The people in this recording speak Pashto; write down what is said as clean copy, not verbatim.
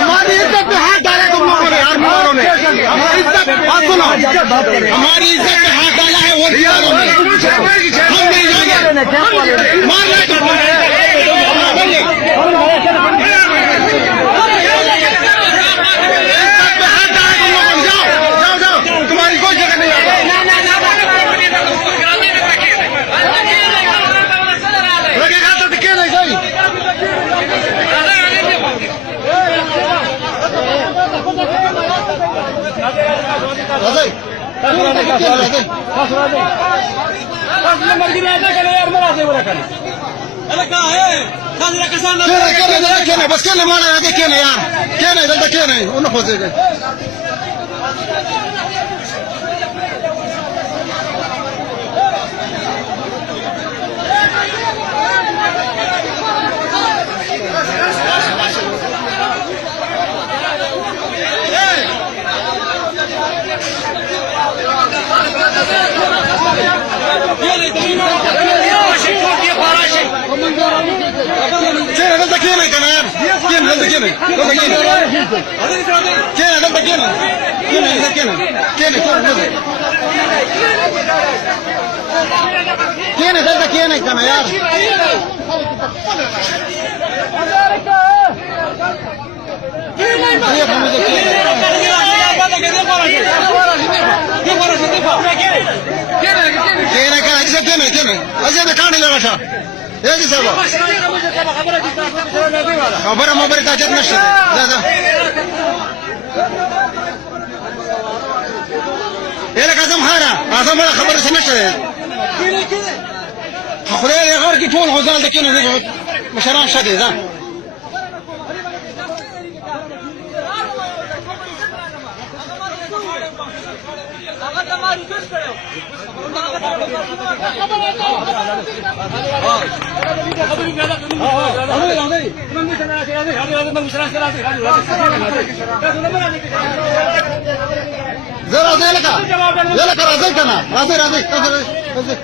हमारी इज्जत पे हाथ डाला तुम लोगों ने यार, मोरों ने हमारी इज्जत, बात सुनो, हमारी इज्जत पे हाथ डाला है वो दीवारों ने, हम नहीं जाएंगे, मारना बस क्या माना है क्या नहीं यार, क्या नहीं चलता, क्या नहीं उन्हें खोजे गए كينا كمان كينا هذا كينا هذا كينا كينا هذا كينا كينا هذا كينا كينا كينا هذا كينا كمان يار كينا كان هذا كينا كينا هذا كان اللي رشا ايه سبب خبره ما بري تاجت نشته لا ايه لك اعظم حاره اعظم ولا خبر سنشته خدای غار کی ټول غزال دکینه مشران شته ځه زرا زلکا زلکا راځي کنه راځي راځي راځي